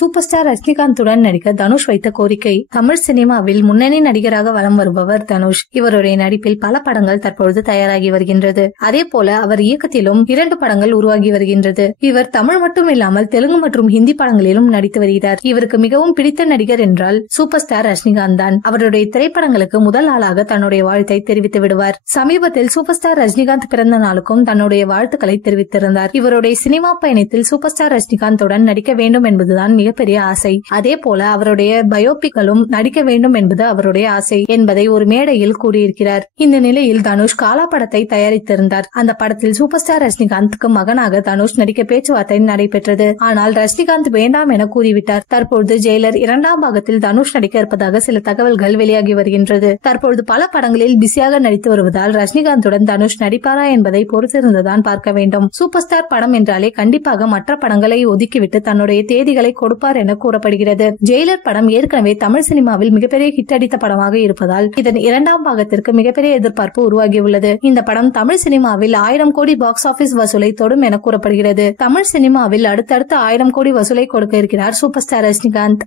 Super star ரஜினிகாந்துடன் நடிக்க தனுஷ் வைத்த கோரிக்கை. தமிழ் சினிமாவில் முன்னணி நடிகராக வலம் வருபவர் தனுஷ். இவருடைய நடிப்பில் பல படங்கள் தற்பொழுது தயாராகி வருகின்றது. அதே போல அவர் இயக்கத்திலும் 2 படங்கள் உருவாகி வருகின்றது. இவர் தமிழ் மட்டும் இல்லாமல் தெலுங்கு மற்றும் ஹிந்தி படங்களிலும் நடித்து வருகிறார். இவருக்கு மிகவும் பிடித்த நடிகர் என்றால் சூப்பர் ஸ்டார் ரஜினிகாந்த் தான். அவருடைய திரைப்படங்களுக்கு முதல் ஆளாக தன்னுடைய வாழ்த்தை தெரிவித்து விடுவார். சமீபத்தில் சூப்பர் ஸ்டார் ரஜினிகாந்த் பிறந்த நாளுக்கும் தன்னுடைய வாழ்த்துக்களை தெரிவித்திருந்தார். இவருடைய சினிமா பயணத்தில் சூப்பர் ஸ்டார் ரஜினிகாந்துடன் நடிக்க வேண்டும் என்பதுதான் மிகப்பெரிய ஆசை. அதே போல அவருடைய பயோபிக்களும் நடிக்க வேண்டும் என்பது அவருடைய ஆசை என்பதை ஒரு மேடையில் கூறியிருக்கிறார். இந்த நிலையில் தனுஷ் காலா படத்தை தயாரித்திருந்தார். அந்த படத்தில் சூப்பர் ஸ்டார் ரஜினிகாந்துக்கு மகனாக தனுஷ் நடிக்க பேச்சுவார்த்தை நடைபெற்றது. ஆனால் ரஜினிகாந்த் வேண்டாம் என கூறிவிட்டார். தற்பொழுது ஜெயிலர் 2ஆம் பாகத்தில் தனுஷ் நடிக்க இருப்பதாக சில தகவல்கள் வெளியாகி வருகின்றது. தற்பொழுது பல படங்களில் பிஸியாக நடித்து வருவதால் ரஜினிகாந்துடன் தனுஷ் நடிப்பாரா என்பதை பொறுத்திருந்துதான் பார்க்க வேண்டும். சூப்பர் ஸ்டார் படம் என்றாலே கண்டிப்பாக மற்ற படங்களை ஒதுக்கிவிட்டு தன்னுடைய தேதிகளை கொடுப்பார் என கூறப்படுகிறது. ஜெயிலர் படம் ஏற்கனவே தமிழ் சினிமாவில் மிகப்பெரிய ஹிட் அடித்த படமாக இருப்பதால் இதன் 2ஆம் பாகத்திற்கு மிகப்பெரிய எதிர்பார்ப்பு உருவாகியுள்ளது. இந்த படம் தமிழ் சினிமாவில் 1000 கோடி பாக்ஸ் ஆபீஸ் வசூலை தொடும் என கூறப்படுகிறது. தமிழ் சினிமாவில் அடுத்தடுத்து 1000 கோடி வசூலை கொடுக்க இருக்கிறார் சூப்பர் ஸ்டார் ரஜினிகாந்த்.